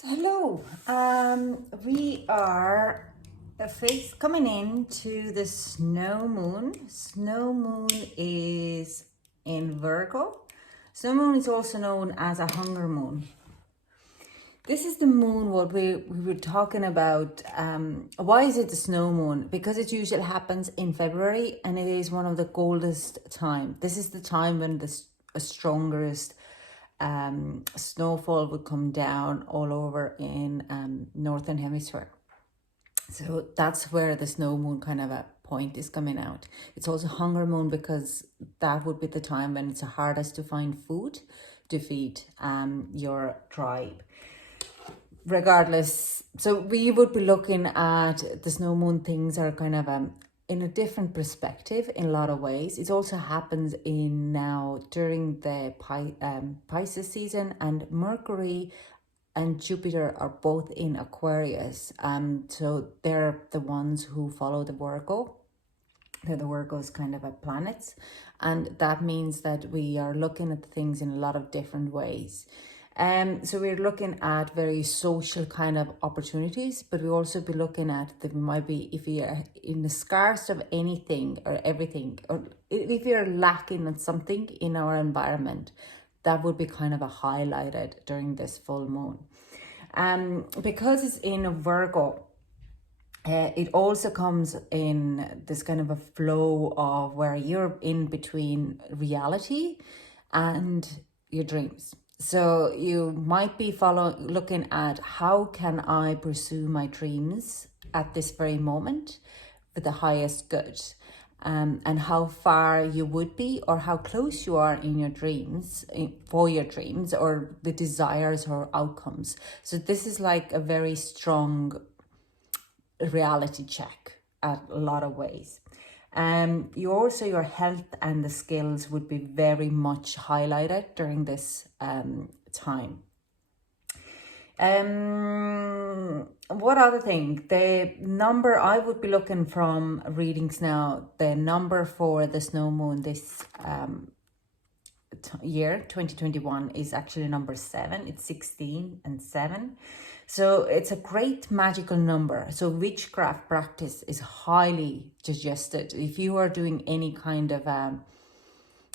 So hello, we are coming into the snow moon. Snow moon is in Virgo. Snow moon is also known as a hunger moon. This is the moon what we were talking about. Why is it the snow moon? Because it usually happens in February and it is one of the coldest time. This is the time when the strongest snowfall would come down all over in northern hemisphere. So that's where the snow moon kind of a point is coming out. It's also hunger moon because that would be the time when it's the hardest to find food to feed your tribe. Regardless, so we would be looking at the snow moon. Things are kind of in a different perspective in a lot of ways. It also happens in now during the Pisces season, and Mercury and Jupiter are both in Aquarius. So they're the ones who follow the Virgo. They're the Virgo's kind of a planets, and that means that we are looking at things in a lot of different ways. So we're looking at very social kind of opportunities, but we also be looking at that we might be, if we are in the scarce of anything or everything, or if you're lacking on something in our environment, that would be kind of a highlighted during this full moon. Because it's in a Virgo, it also comes in this kind of a flow of where you're in between reality and your dreams. So you might be looking at how can I pursue my dreams at this very moment for the highest good, and how far you would be or how close you are in your dreams, for your dreams or the desires or outcomes. So this is like a very strong reality check at a lot of ways. Your health and the skills would be very much highlighted during this time. What other thing? The number I would be looking from readings now, the number for the snow moon this year 2021 is actually number 7. It's 16 and 7. So it's a great magical number. So witchcraft practice is highly suggested. If you are doing any kind of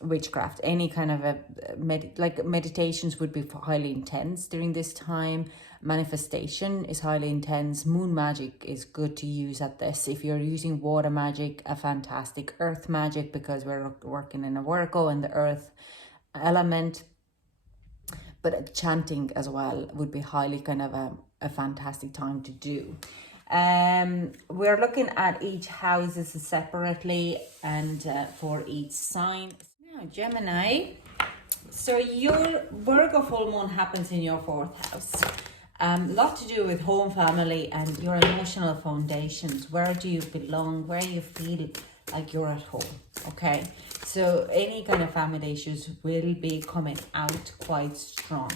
witchcraft, any kind of meditations would be highly intense during this time. Manifestation is highly intense. Moon magic is good to use at this. If you're using water magic, a fantastic. Earth magic, because we're working in a Virgo and the earth element. But chanting as well would be highly kind of a fantastic time to do. We're looking at each houses separately and for each sign. Now, Gemini. So your Virgo full moon happens in your 4th house. Lot to do with home, family, and your emotional foundations. Where do you belong? Where you feel like you're at home? Okay. So any kind of family issues will be coming out quite strong.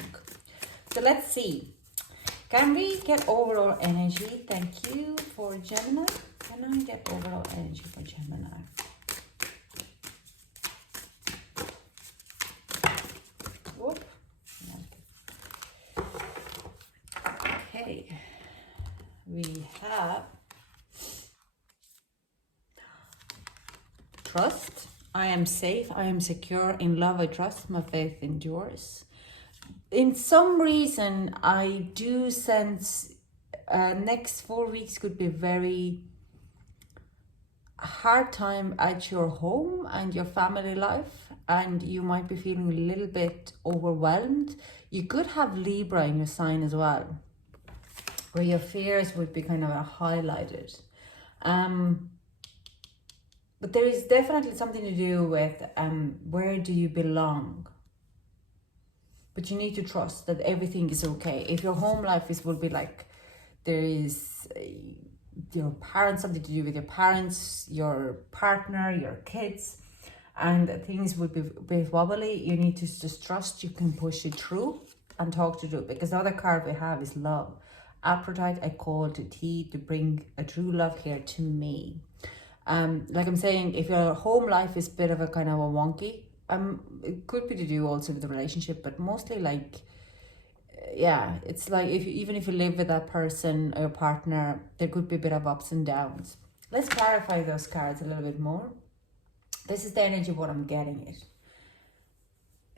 So let's see. Can we get overall energy? Thank you for Gemini. Can I get overall energy for Gemini? Whoop. Okay. We have trust. I am safe, I am secure, in love I trust, my faith endures. In some reason, I do sense next 4 weeks could be very hard time at your home and your family life, and you might be feeling a little bit overwhelmed. You could have Libra in your sign as well, where your fears would be kind of highlighted. But there is definitely something to do with where do you belong? But you need to trust that everything is okay. If your home life will be like, there is your parents, something to do with your parents, your partner, your kids, and things would be a bit wobbly, you need to just trust you can push it through and talk to it. Because the other card we have is love. Aphrodite, I call to tea to bring a true love here to me. Like I'm saying, if your home life is a bit of a kind of a wonky, it could be to do also with the relationship, but mostly like yeah, it's like even if you live with that person or partner, there could be a bit of ups and downs. Let's clarify those cards a little bit more. This is the energy of what I'm getting it.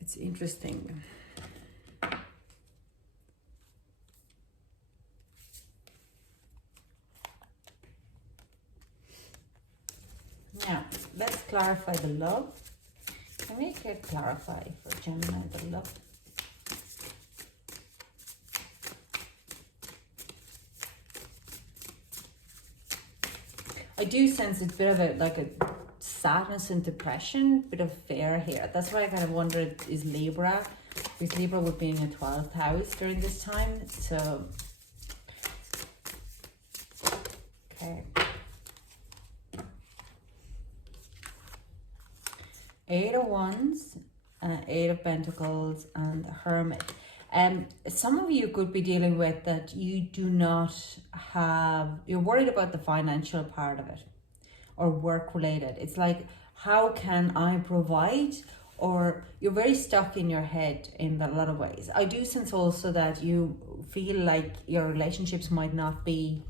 It's interesting. Now, let's clarify the love. Can we clarify for Gemini the love? I do sense it's a bit of a like a sadness and depression, bit of fear here. That's why I kind of wondered, is Libra, because Libra would be in a 12th house during this time. So, okay. 8 of Wands, 8 of Pentacles, and the Hermit. Some of you could be dealing with that you do not have, you're worried about the financial part of it or work related. It's like, how can I provide? Or you're very stuck in your head in a lot of ways. I do sense also that you feel like your relationships might not be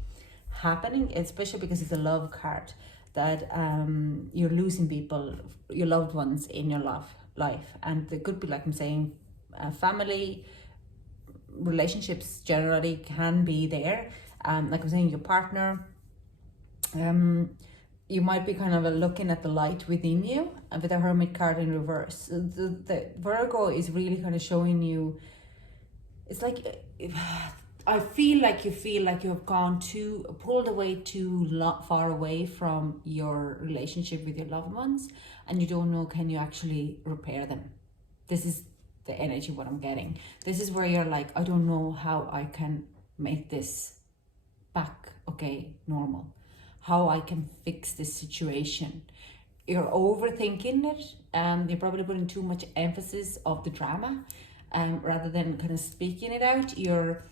happening, especially because it's a love card, that you're losing people, your loved ones in your life. And it could be, like I'm saying, family relationships generally can be there. Like I'm saying, your partner, you might be kind of looking at the light within you, and with the Hermit card in reverse. The Virgo is really kind of showing you, it's like, I feel like you have gone pulled away too far away from your relationship with your loved ones, and you don't know, can you actually repair them? This is the energy what I'm getting. This is where you're like, I don't know how I can make this back, okay, normal. How I can fix this situation. You're overthinking it, and you're probably putting too much emphasis of the drama, rather than kind of speaking it out. You're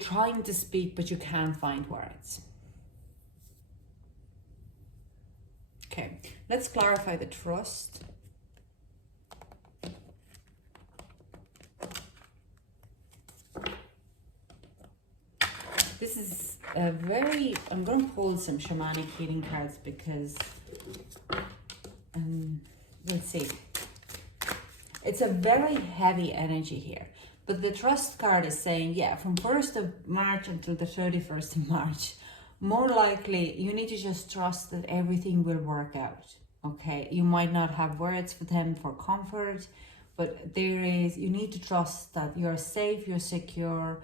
trying to speak, but you can't find words. Okay, let's clarify the trust. This is a very, I'm going to pull some shamanic healing cards because, let's see. It's a very heavy energy here. But the trust card is saying, yeah, from 1st of March until the 31st of March, more likely you need to just trust that everything will work out, okay? You might not have words for them for comfort, but you need to trust that you're safe, you're secure.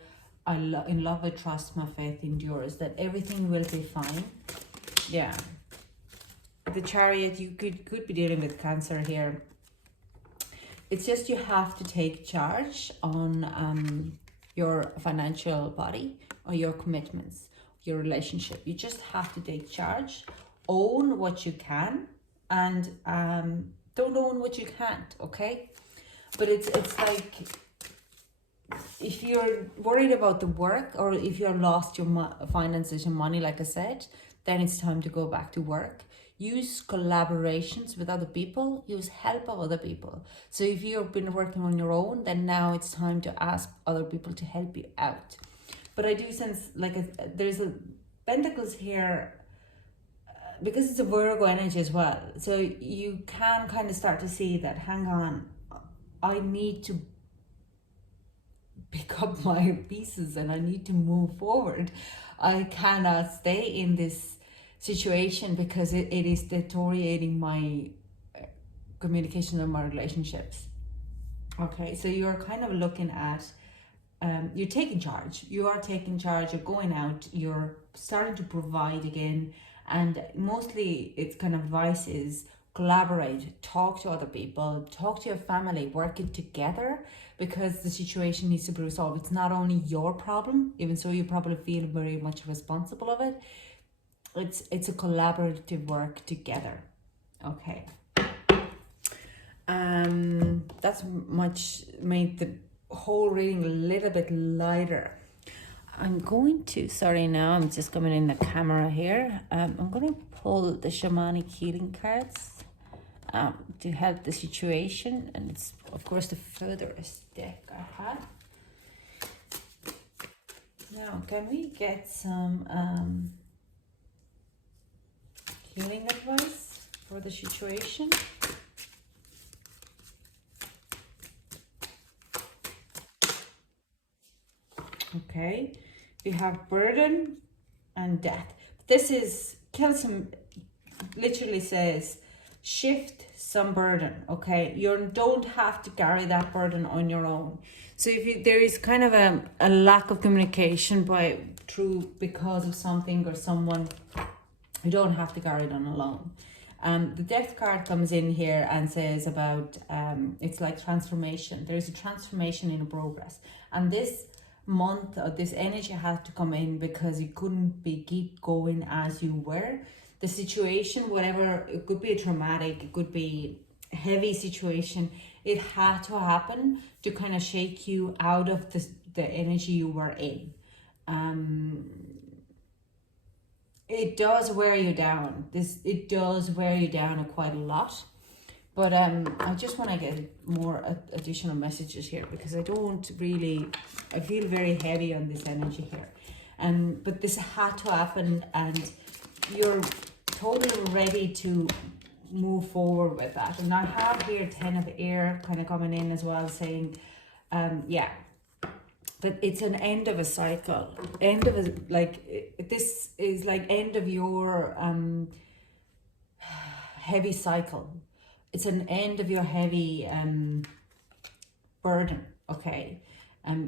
In love, I trust, my faith endures, that everything will be fine. Yeah. The Chariot, you could be dealing with Cancer here. It's just you have to take charge on your financial body or your commitments, your relationship. You just have to take charge, own what you can, and don't own what you can't, okay? But it's like, if you're worried about the work, or if you've lost your finances and money, like I said, then it's time to go back to work. Use collaborations with other people, use help of other people. So if you've been working on your own, then now it's time to ask other people to help you out. But I do sense like there's a Pentacles here, because it's a Virgo energy as well. So you can kind of start to see that, hang on, I need to pick up my pieces and I need to move forward. I cannot stay in this situation because it is deteriorating my communication and my relationships. Okay, so you're kind of looking at, you're taking charge. You are taking charge, you're going out, you're starting to provide again. And mostly it's kind of advice is collaborate, talk to other people, talk to your family, working together, because the situation needs to be resolved. It's not only your problem, even so you probably feel very much responsible of it. It's a collaborative work together. Okay. That's much made the whole reading a little bit lighter. I'm going to, sorry now, I'm just coming in the camera here. I'm going to pull the shamanic healing cards to help the situation. And it's, of course, the furthest deck I had. Now, can we get some healing advice for the situation? Okay, we have burden and death. This is Kelsom literally says shift some burden. Okay, you don't have to carry that burden on your own. So if there is kind of a lack of communication because of something or someone, you don't have to carry it on alone. The death card comes in here and says about it's like transformation. There's a transformation in progress, and this month this energy had to come in because you couldn't keep going as you were. The situation, whatever, it could be a traumatic, it could be a heavy situation, it had to happen to kind of shake you out of the energy you were in. It does wear you down. It does wear you down quite a lot. But I just want to get more additional messages here, because I feel very heavy on this energy here. But this had to happen, and you're totally ready to move forward with that. And I have here 10 of air kind of coming in as well, saying, yeah, that it's an end of a cycle, this is like end of your heavy cycle. It's an end of your heavy burden. Okay.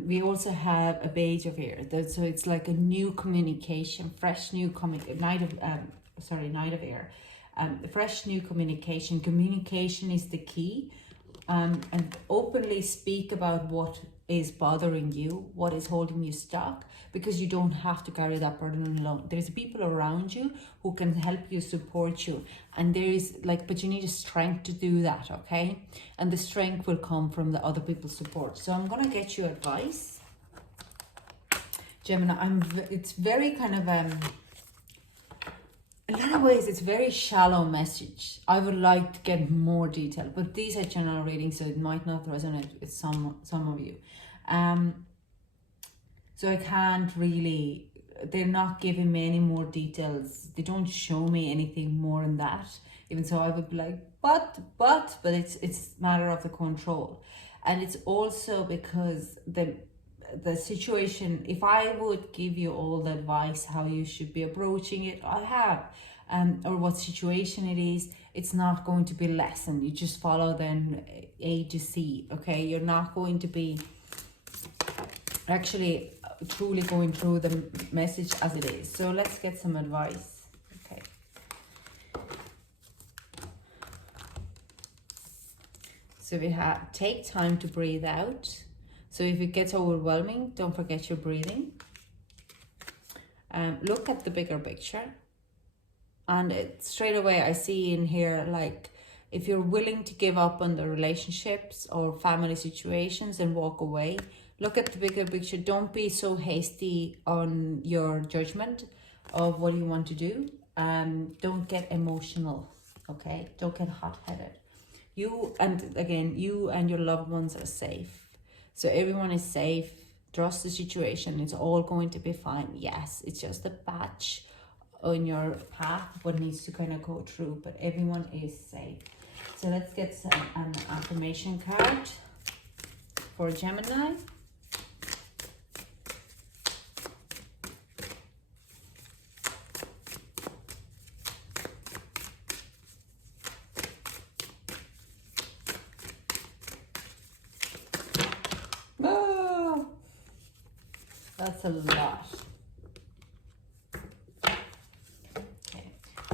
We also have a page of air, so it's like a new communication, fresh new night of air, fresh new communication. Communication is the key, and openly speak about what is bothering you, what is holding you stuck, because you don't have to carry that burden alone. There's people around you who can help you, support you, and there is but you need a strength to do that. Okay, and the strength will come from the other people's support. So I'm gonna get you advice, Gemini. It's very kind of in a lot of ways, it's very shallow message. I would like to get more detail, but these are general readings, so it might not resonate with some of you. So I can't really, they're not giving me any more details. They don't show me anything more than that. Even so, I would be like, but it's a matter of the control. And it's also because the situation, if I would give you all the advice how you should be approaching it, I have, or what situation it is, it's not going to be lesson. You just follow then A to C. Okay, you're not going to be actually truly going through the message as it is. So let's get some advice. Okay, so we have take time to breathe out. So if it gets overwhelming, don't forget your breathing. Look at the bigger picture. And straight away I see in here, if you're willing to give up on the relationships or family situations and walk away, look at the bigger picture. Don't be so hasty on your judgment of what you want to do. Don't get emotional, okay? Don't get hot-headed. You and your loved ones are safe. So everyone is safe. Trust the situation. It's all going to be fine. Yes, it's just a patch on your path what needs to kind of go through, but everyone is safe. So let's get an affirmation card for Gemini. Oh, that's a lot.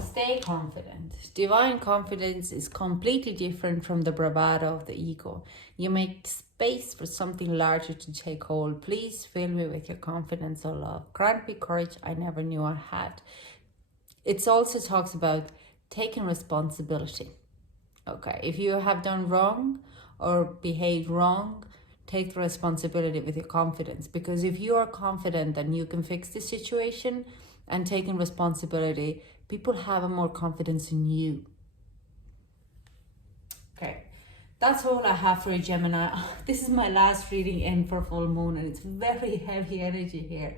Stay confident. Divine confidence is completely different from the bravado of the ego. You make space for something larger to take hold. Please fill me with your confidence, O love. Grant me courage I never knew I had. It also talks about taking responsibility. Okay, if you have done wrong or behaved wrong, take the responsibility with your confidence. Because if you are confident that you can fix the situation and taking responsibility, people have a more confidence in you. Okay, That's all I have for you, Gemini. This is my last reading in for full moon, and it's very heavy energy here.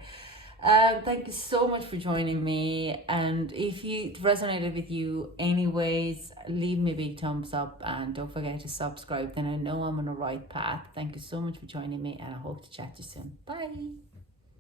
Thank you so much for joining me. And if it resonated with you anyways, leave me a big thumbs up and don't forget to subscribe. Then I know I'm on the right path. Thank you so much for joining me, and I hope to chat to you soon. Bye.